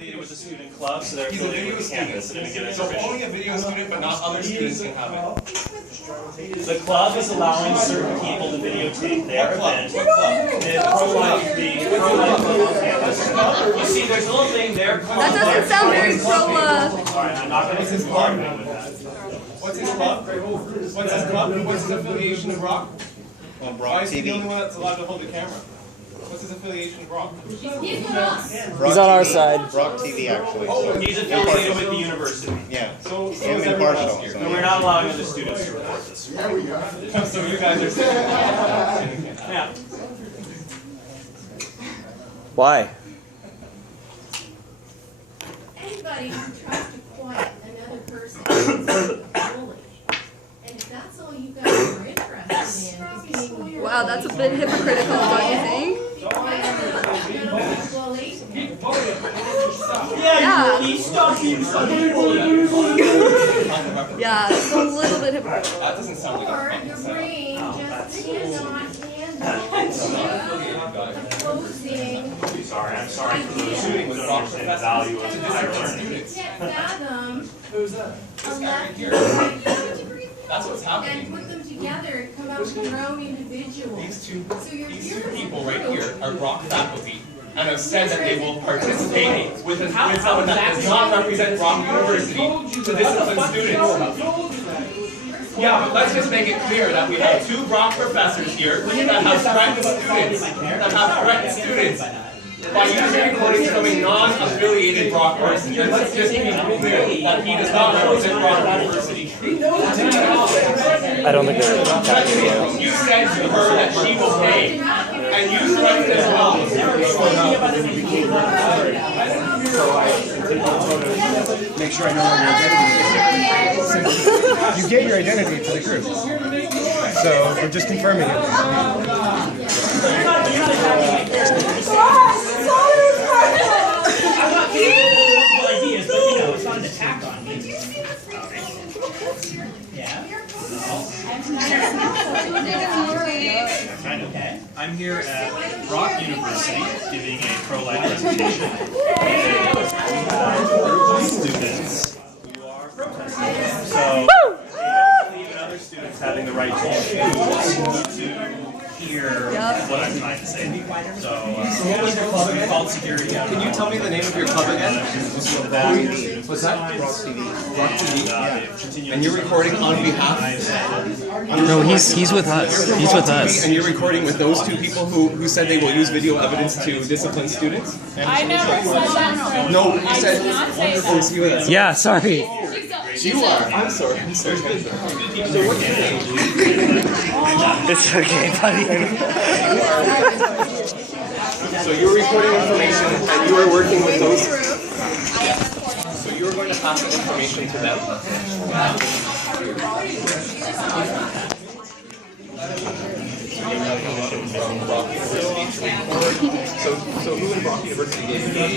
With the student club, so they're affiliated with the campus. So only a video student, but not other students can have it. The club is allowing certain people to videotape their event. The pro-life club on campus. You see, there's a little thing there. That doesn't sound very pro-love. Alright, I'm not going to argue with that. What's his club? What's his club? What's his affiliation with Rock? Well, Why Brock is he the only TV. one that's allowed to hold the camera? What's his affiliation with Rock? He's on our side. Brock TV, actually. Oh, He's affiliated with the university. Yeah. So And is everyone impartial. else here. So we're not allowing other students to record this. So you guys are saying Yeah. Why? Anybody who tries to quiet another person is bully. And if that's all you guys are interested in, is being Wow, that's a bit hypocritical, don't you think? bully. Yeah. Stop being Yeah, it's a little bit hypocritical. that doesn't sound like a Or fucking your setup. brain just cannot handle opposing. Sorry, I'm sorry for those who don't understand the value of higher learning. You can't fathom Who's that? a This guy right here. left That's what's and happening. put them together and come out with your own individual. These So you're two here people right here are Rock faculty and have said that they will participate with someone that does not represent Rock University to discipline students. Yeah, but let's just make it clear that we have two Rock professors here that have threatened students, by using recordings from a non-affiliated Rock person. And let's just be clear that he does not represent Rock University. I don't think they're attacking You said to her that she will pay, and you threatened as well. Make sure I know your identity. You gave your identity to the group. So we're just confirming it. I'm not giving multiple ideas, but you know, it's not an attack on me. Yeah. Okay. I'm here at Brock University giving a pro-life presentation. Students who are protesting. So, even other students having the right to choose to hear what I'm trying to say. So, what was your club again? Called Security. Can you tell me the name of your club again? What's that? Brock TV. Rock TV? And you're recording on behalf? No, he's with us. He's with us. And you're recording with those two people who said they will use video evidence to discipline students? I never said that. No, you said, oh, it's you with us. Yeah, sorry. You are. I'm sorry. So what's your name? It's okay, buddy. So you're recording information and you are working with those. So you're going to pass that information to them. From Brock University to record. So who in Brock University gave you that?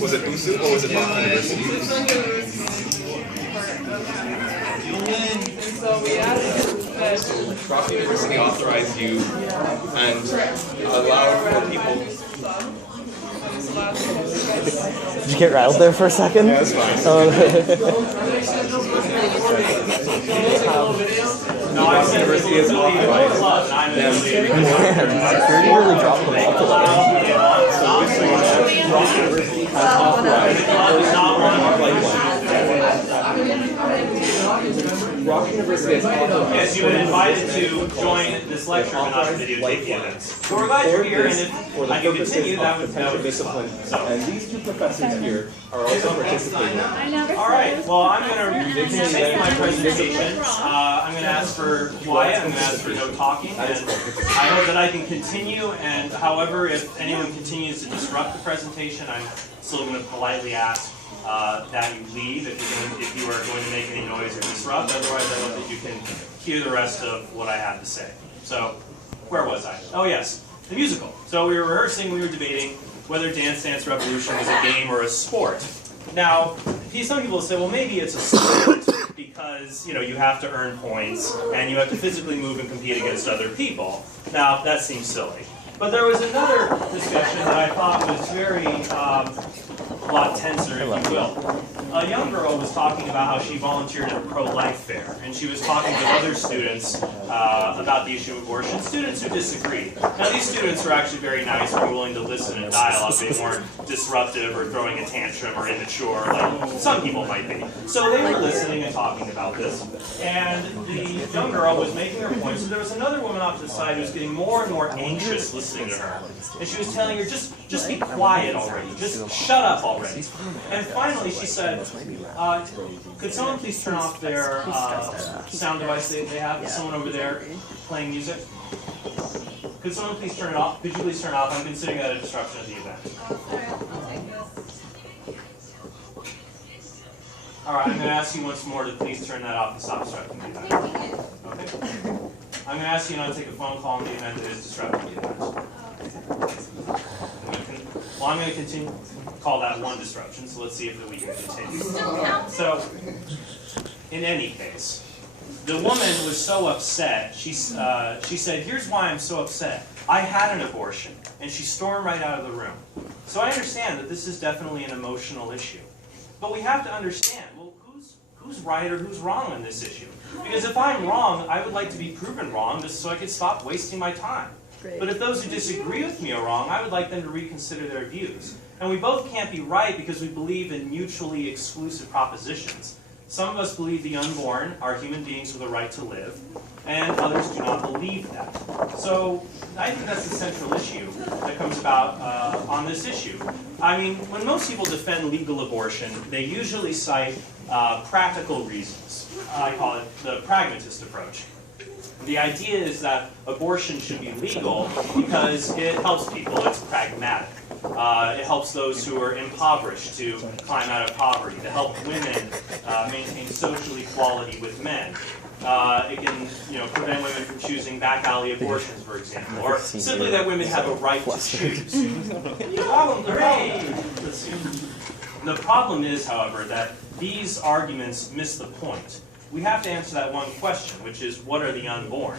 Was it USU or was it Brock University? So Brock University authorized you and allowed for people. Did you get rattled there for a second? Yeah, that's fine. Brock University has authorized them to Security really dropped the ball today. Brock University has authorized Brock University has authorized. Yes, you've been invited to join this lecture but not to videotape the events. So we're glad you're here, and if I can continue, that would be discipline. So. And these two professors here are also participating. All right, well, I'm going to continue my presentation. I'm going to ask for quiet, I'm going to ask for no talking, and I hope that I can continue, and however, if anyone continues to disrupt the presentation, I'm still going to politely ask that you leave if you are going to make any noise or disrupt. Otherwise, I hope that you can hear the rest of what I have to say. So, where was I? Oh yes, the musical. So we were rehearsing, we were debating whether Dance Dance Revolution was a game or a sport. Now, some people say, well, maybe it's a sport because you have to earn points and you have to physically move and compete against other people. Now, that seems silly. But there was another discussion that I thought was very, a lot tenser, if you will. A young girl was talking about how she volunteered at a pro-life fair, and she was talking to other students about the issue of abortion, students who disagreed. Now these students were actually very nice, were willing to listen and dialogue. They weren't disruptive or throwing a tantrum or immature like some people might be. So they were listening and talking about this. And the young girl was making her point, so there was another woman off to the side who was getting more and more anxious listening to her. And she was telling her, just be quiet already, just shut up already. And finally she said, could someone please turn off their sound device they have? Is someone over there playing music? Could someone please turn it off? Could you please turn it off? I'm considering that a disruption of the event. Sorry, I'll take this. Alright, I'm going to ask you once more to please turn that off and stop disrupting the event. Okay. I'm going to ask you not to take a phone call in the event that is disrupting the event. Well, I'm going to continue call that one disruption, so let's see if we can continue. So, in any case, the woman was so upset, she said, here's why I'm so upset. I had an abortion, and she stormed right out of the room. So I understand that this is definitely an emotional issue. But we have to understand, well, who's right or who's wrong on this issue? Because if I'm wrong, I would like to be proven wrong just so I could stop wasting my time. Great. But if those who disagree with me are wrong, I would like them to reconsider their views. And we both can't be right because we believe in mutually exclusive propositions. Some of us believe the unborn are human beings with a right to live, and others do not believe that. So I think that's the central issue that comes about on this issue. I mean, when most people defend legal abortion, they usually cite practical reasons. I call it the pragmatist approach. The idea is that abortion should be legal because it helps people, it's pragmatic. It helps those who are impoverished to climb out of poverty, to help women maintain social equality with men. It can, prevent women from choosing back alley abortions, for example, or simply that women have a right to choose. The problem is, however, that these arguments miss the point. We have to answer that one question, which is, what are the unborn?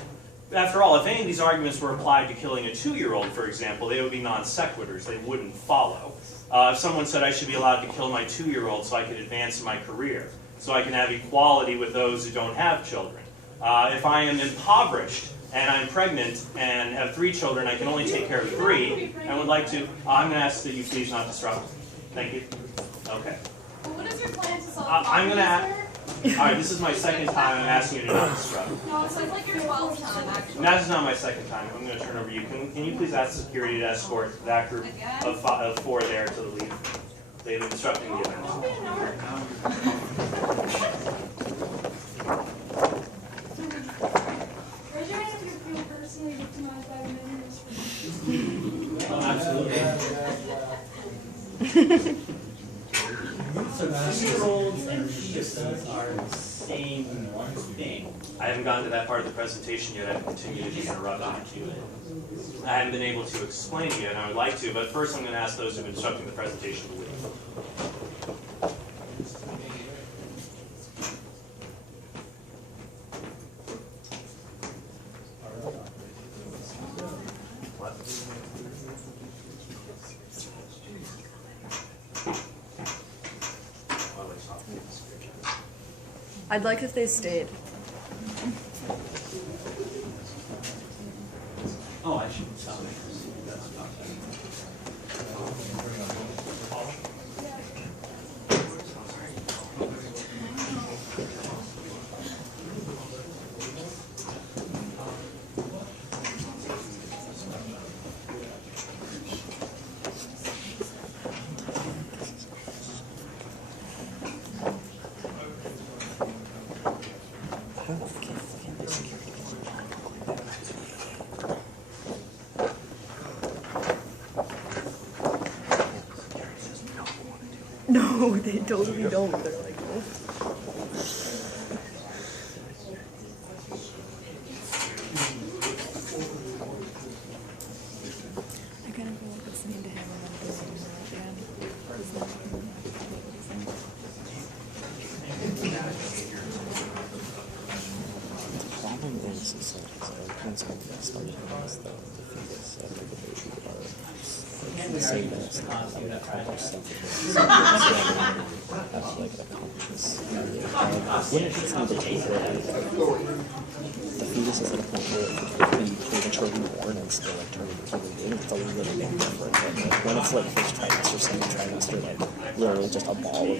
After all, if any of these arguments were applied to killing a 2-year-old, for example, they would be non sequiturs. They wouldn't follow. If someone said I should be allowed to kill my 2-year-old so I could advance in my career, so I can have equality with those who don't have children. If I am impoverished and I'm pregnant and have 3 children, I can only take care of 3, and would like to, I'm going to ask that you please not disrupt. Thank you. Okay. Well, what is your plan to solve I'm going to problems, ask. Alright, this is my second time I'm asking you to not disrupt. No, it's like your 12th time, actually. And that is not my second time. I'm going to turn over to you. Can you please ask security to escort that group of 4 there to the lead? They've been disrupting the event. Don't be a narc. Raise your hand if you feel personally victimized by women. Absolutely. So 2-year-olds and resistance are the same thing. I haven't gotten to that part of the presentation yet. I've continued to be interrupted. I haven't been able to explain it yet, and I would like to, but first I'm going to ask those who have been disrupting the presentation to leave. I'd like if they stayed. Oh, I should stop it. No, they totally don't. They're like, oh. I kind of feel like listening to him The problem is that it's started this though. The thing is, say this, I'm gonna call myself as like a conscious. When it gets on the table, the fetus is at a point where it could be prematurely born and still like turning into a human being. It's a little bit different. But when it's like first trimester, second trimester, like literally just a ball of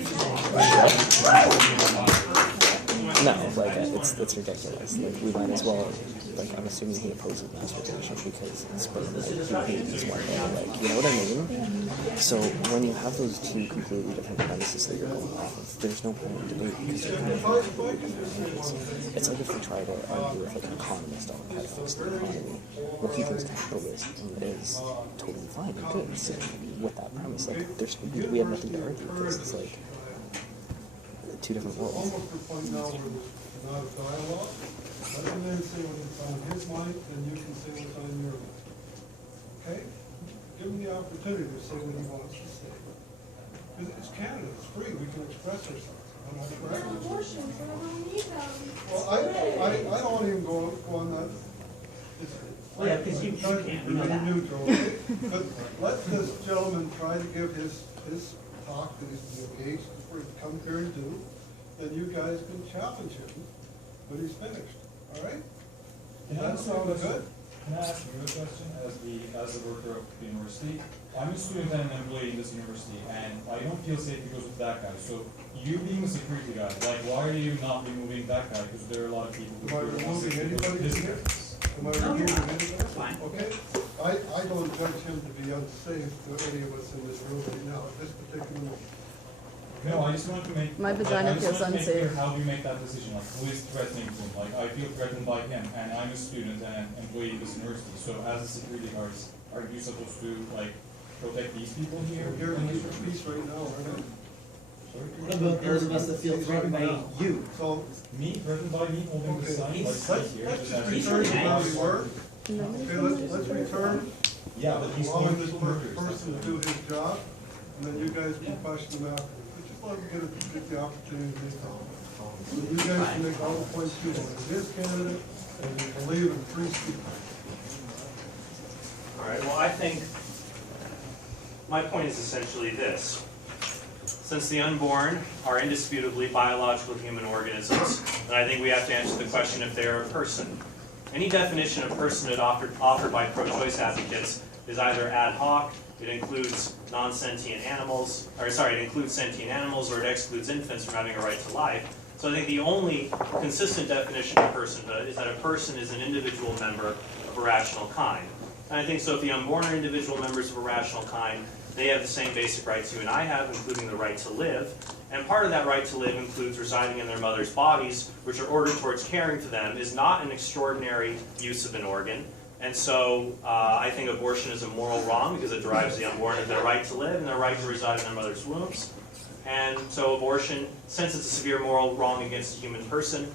no, like it's ridiculous. Like we might as well. Like I'm assuming he opposes masturbation because sperm like babies one day. Like you know what I mean? So when you have those two completely different premises that you're going off of, there's no point in debate because you're going to it's like if we try to argue with like an economist on how to fix the economy. Well, he thinks capitalism is totally fine and good. So with that premise, like we have nothing to argue with this. It's like two different worlds. Almost to the point now where there's not a dialogue. Let the man say what's on his mind, and you can say what's on your mind. Okay? Give him the opportunity to say what he wants to say. Because it's Canada, it's free, we can express ourselves. Am I correct? Abortions, I don't need them. Well, I don't want to even go on that. Well, yeah, because you Try to can't, be we know that. neutral, okay? But let this gentleman try to give his talk that he's engaged for to come here and do. Then you guys can challenge him when he's finished, all right? Can I That ask you a sound question? good? Can I ask you a question as a worker of the university? I'm a student and an employee in this university, and I don't feel safe because of that guy. So you being a security guy, like why are you not removing that guy? Because there are a lot of people who Am I feel removing unsafe because of anybody his here? appearance. Am I reviewing anybody? Fine. Okay? I don't judge him to be unsafe to any of us in this room right now, at this particular moment. No, I just want to make. My vagina feels unsafe. How do you make that decision? Like, who is threatening him? Like, I feel threatened by him, and I'm a student and an employee of this university. So, as a security guard, are you supposed to like protect these people here? We're here in this piece right now, aren't we? What about those of us that feel threatened by you? So, Me threatened by me holding the okay, sign, like let's right here. just just return to as- where we were. Okay, let's return, Yeah, but he's allowing going this to murders. person to do his job, and then you guys can question him afterwards. But just let him get the opportunity to make comments. So you guys can make all the points you want. It is Canada, and we believe in free speech. All right, well, I think my point is essentially this. Since the unborn are indisputably biological human organisms, then I think we have to answer the question if they are a person. Any definition of personhood offered by pro-choice advocates is either ad hoc, it includes non-sentient animals, it includes sentient animals, or it excludes infants from having a right to life. So I think the only consistent definition of personhood is that a person is an individual member of a rational kind. And I think so if the unborn are individual members of a rational kind, they have the same basic rights you and I have, including the right to live. And part of that right to live includes residing in their mother's bodies, which are ordered towards caring for them, is not an extraordinary use of an organ. And so I think abortion is a moral wrong because it derives the unborn of their right to live and their right to reside in their mother's wombs. And so abortion, since it's a severe moral wrong against a human person,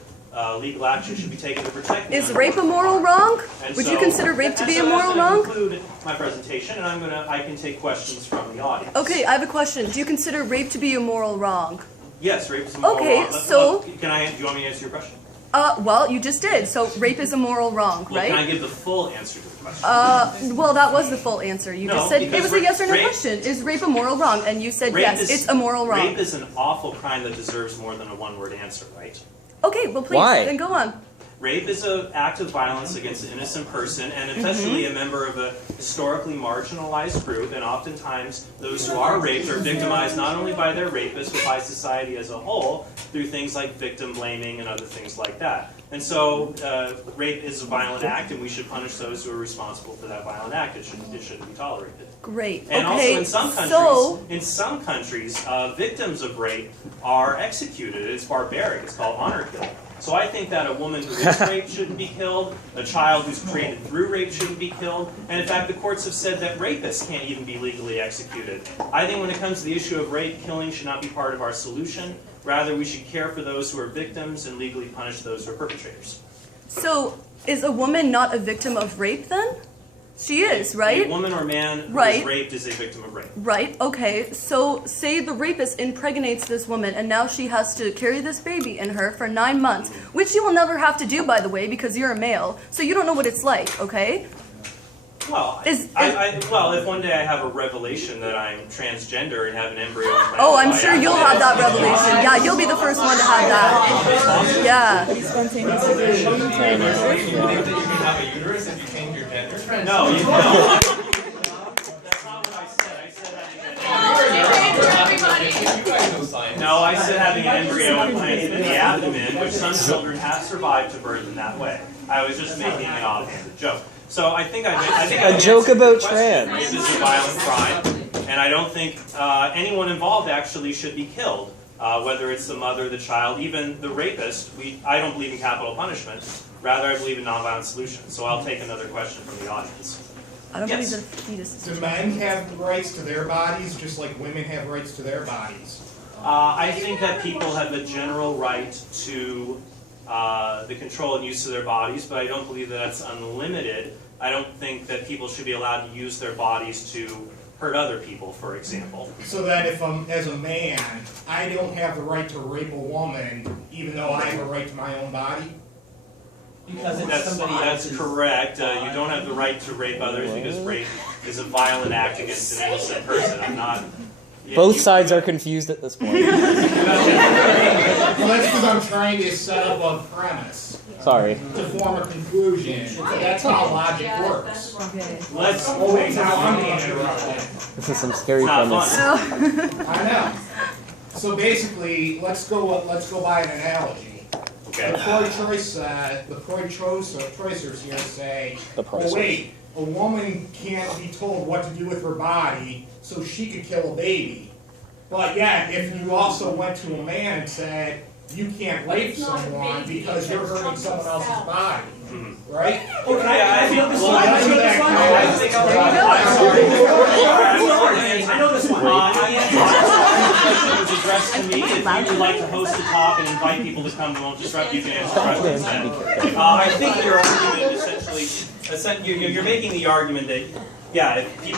legal action should be taken to protect the Is unborn. rape a moral wrong? And Would so- you consider rape to and be so a moral that's gonna wrong? conclude my presentation, and I can take questions from the audience. Okay, I have a question. Do you consider rape to be a moral wrong? Yes, rape is a moral Okay, wrong. so- Do you want me to answer your question? Well, you just did. So rape is a moral wrong, Well, can I right? give the full answer to the question? Well, that was the full answer. You No, just said it because was a yes or no rape- question. Is rape a moral wrong? And you said Rape yes, is- it's a moral wrong. Rape is an awful crime that deserves more than a one-word answer, right? Okay, well, please, Why? then go on. Rape is an act of violence against an innocent person, and especially a member of a historically marginalized group, and oftentimes those who are raped are victimized not only by their rapist, but by society as a whole, through things like victim blaming and other things like that. And so, rape is a violent act, and we should punish those who are responsible for that violent act. It shouldn't be tolerated. Great. And Okay, also in some countries, victims of rape are executed. It's barbaric. It's called honor killing. So I think that a woman who is raped shouldn't be killed, a child who's created through rape shouldn't be killed, and in fact the courts have said that rapists can't even be legally executed. I think when it comes to the issue of rape, killing should not be part of our solution. Rather, we should care for those who are victims and legally punish those who are perpetrators. So is a woman not a victim of rape then? She is, right? A woman or man who Right. is raped is a victim of rape. Right, okay. So say the rapist impregnates this woman and now she has to carry this baby in her for 9 months, which you will never have to do, by the way, because you're a male. So you don't know what it's like, okay? Well, well, if one day I have a revelation that I'm transgender and have an embryo. Oh, I'm sure you'll have that revelation. Yeah, you'll be the first one to have that. Yeah. Do you think that you can have a uterus if you change your gender? No, you don't. That's not what I said. I said no, I said having an embryo implanted in the abdomen, which some children have survived to birth in that way. I was just making an offhanded joke. So I think a joke about trans. Rape is a violent crime, and I don't think anyone involved actually should be killed. Whether it's the mother, the child, even the rapist. I don't believe in capital punishment. Rather, I believe in nonviolent solutions. So I'll take another question from the audience. I don't Yes. believe that fetus Do men have rights to their bodies just like women have rights to their bodies? I think that people have a general right to the control and use of their bodies, but I don't believe that that's unlimited. I don't think that people should be allowed to use their bodies to hurt other people, for example. So that if as a man, I don't have the right to rape a woman, even though I have a right to my own body? Because it's That's somebody else's correct. You don't have the right to rape others because rape is a violent act against an innocent person. I'm not. Both sides are confused at this point. Well, that's because I'm trying to set up a premise. Sorry. To form a conclusion. That's how logic works. Let's. Oh wait, now I'm being interrupted. This is some scary Not premise. fun. I know. So basically, let's go by an analogy. Okay. The pro-choicers here say, well, wait, a woman can't be told what to do with her body, so she could kill a baby. But yet, if you also went to a man and said, you can't rape someone because you're hurting someone else's body, right? Okay, I feel this one. I know this one. It was addressed to me. If you would like to host a talk and invite people to come, we won't disrupt. You can answer questions. I think your argument essentially, you're making the argument that, yeah, if people